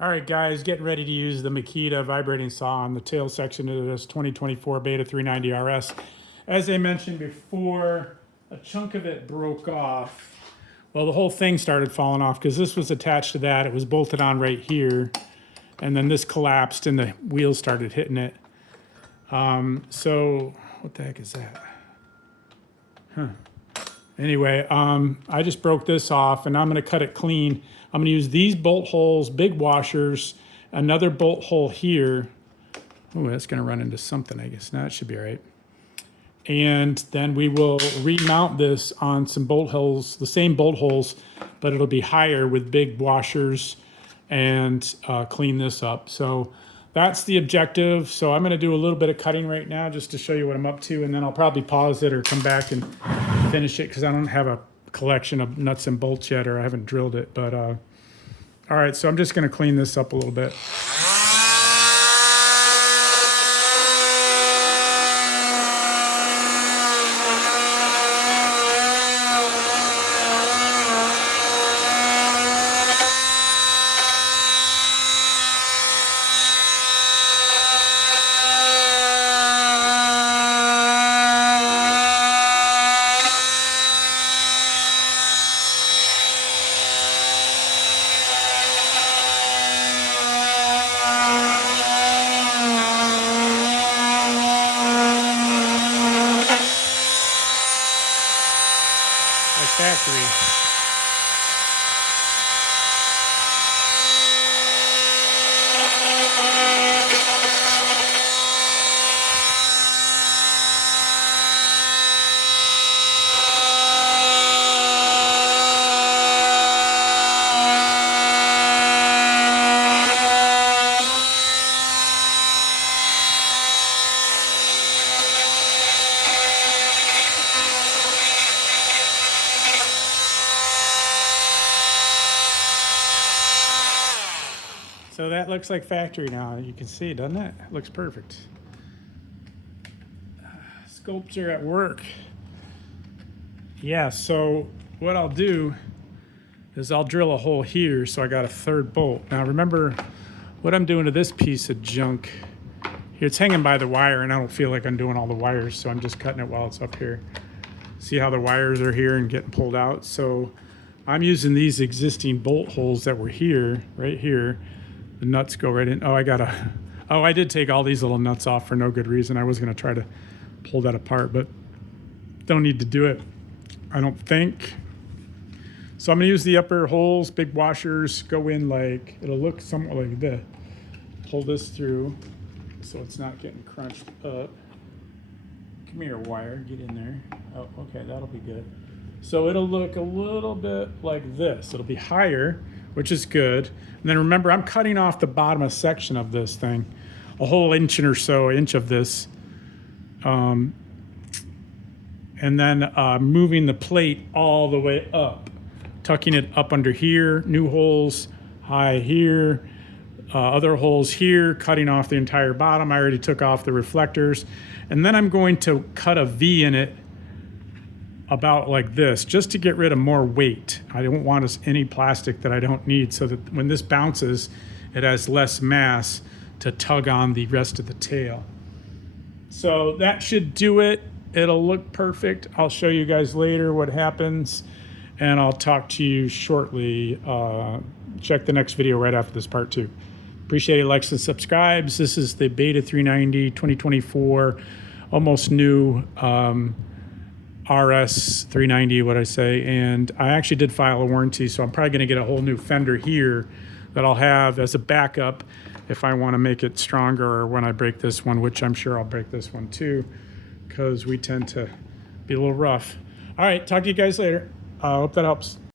All right, guys, getting ready to use the Makita vibrating saw on the tail section of this 2024 Beta 390 RS. As I mentioned before, a chunk of it broke off. Well, the whole thing started falling off because this was attached to that. It was bolted on right here. And then this collapsed and the wheels started hitting it. So what the heck is that? Anyway, I just broke this off and I'm gonna cut it clean. I'm gonna use these bolt holes, big washers, another bolt hole here. Oh, that's gonna run into something, I guess. Now it should be all right. And then we will remount this on some bolt holes, the same bolt holes, but it'll be higher with big washers and clean this up. So that's the objective. So I'm gonna do a little bit of cutting right now just to show you what I'm up to, and then I'll probably pause it or come back and finish it because I don't have a collection of nuts and bolts yet, or I haven't drilled it. But all right, so I'm just gonna clean this up a little bit. Like factory. So that looks like factory now. You can see, doesn't it? It looks perfect. Sculpture at work. Yeah, so what I'll do is I'll drill a hole here so I got a third bolt. Now remember what I'm doing to this piece of junk here. It's hanging by the wire and I don't feel like I'm doing all the wires, so I'm just cutting it while it's up here. See how the wires are here and getting pulled out? So I'm using these existing bolt holes that were here, right here. The nuts go right in. I did take all these little nuts off for no good reason. I was gonna try to pull that apart, but don't need to do it, I don't think. So I'm gonna use the upper holes, big washers, go in like, it'll look somewhat like this. Pull this through so it's not getting crunched up. Come here, wire, get in there. Oh, okay, that'll be good. So it'll look a little bit like this. It'll be higher, which is good. And then remember, I'm cutting off the bottom of section of this thing, a whole inch of this. And then moving the plate all the way up, tucking it up under here, new holes, high here, other holes here, cutting off the entire bottom. I already took off the reflectors. And then I'm going to cut a V in it about like this, just to get rid of more weight. I don't want any plastic that I don't need, so that when this bounces, it has less mass to tug on the rest of the tail. So that should do it. It'll look perfect. I'll show you guys later what happens, and I'll talk to you shortly. Check the next video right after this part 2. Appreciate it, likes and subscribes. This is the Beta 390 2024, almost new RS 390, what I say, and I actually did file a warranty, so I'm probably gonna get a whole new fender here that I'll have as a backup if I wanna make it stronger, or when I break this one, which I'm sure I'll break this one too, because we tend to be a little rough. All right, talk to you guys later. I hope that helps.